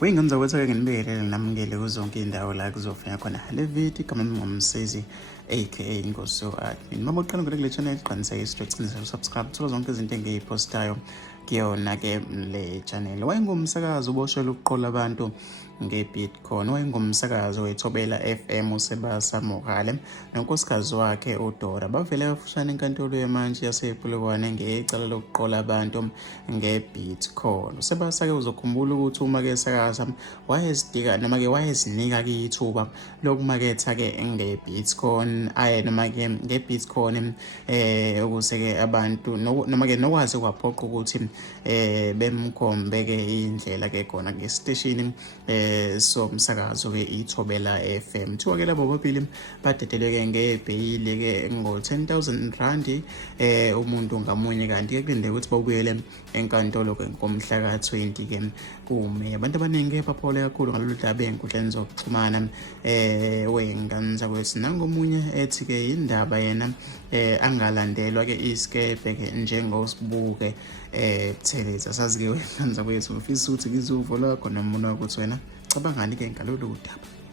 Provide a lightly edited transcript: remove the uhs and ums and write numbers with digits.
Wengenza ukuthi-ke nginibekele namukele kuzonke iy'ndawo la kuzofika khona le video igama ngingumsezi aka Inkosi Admin. Uma uqala ngene kule channel qinisekisa ukuthi usubscribe uthola zonke izinto engiyiphostayo kuyona-ke le channel. Wayengumsakazi uboshelwe ukuqola abantu nge-Bitcoin. Wayengumsakazi wethobela FM uSebasa Mohale nonkosikazi wakhe uDora. Bavele kafushane enkantolo yamanje yasePolokwane ngecala lokuqola abantu nge-Bitcoin. uSebasa-ke uzokhumbula ukuthi uma-ke sakaza wayezidika noma-ke wayezinika-ke ithuba lokumaketha-ke nge-Bitcoin noma-ke nge-Bitcoin ukuze-ke abantu noma-ke nokwazi kwaphoqa ukuthi bemkhombe-ke indlela-ke khona ngesiteshini somsakazo-ke ithobela FM. Kuthiwa-ke labo bobabili badedelwe-ke ngebheyili-ke ngo-R10,000 umuntu ngamunye, kanti-ke kulindele ukuthi babuyele enkantolo-ke ngomhla ka-20-ke kuMeyi. Abantu abaningi baphole kakhulu ngalolu daba ey'nkundleni zokuxhumana. OwayenguMsakazi nangomunye ethi-ke indaba yena angalandelwa-ke isikebhe-ke njengosibuke Buthelezi. Asazi-ke OwayenguMsakazi ufisa ukuthi-ke izuvo lakho noma umuntu wakho ukuthi wena cabangani-ke ngalolu daba.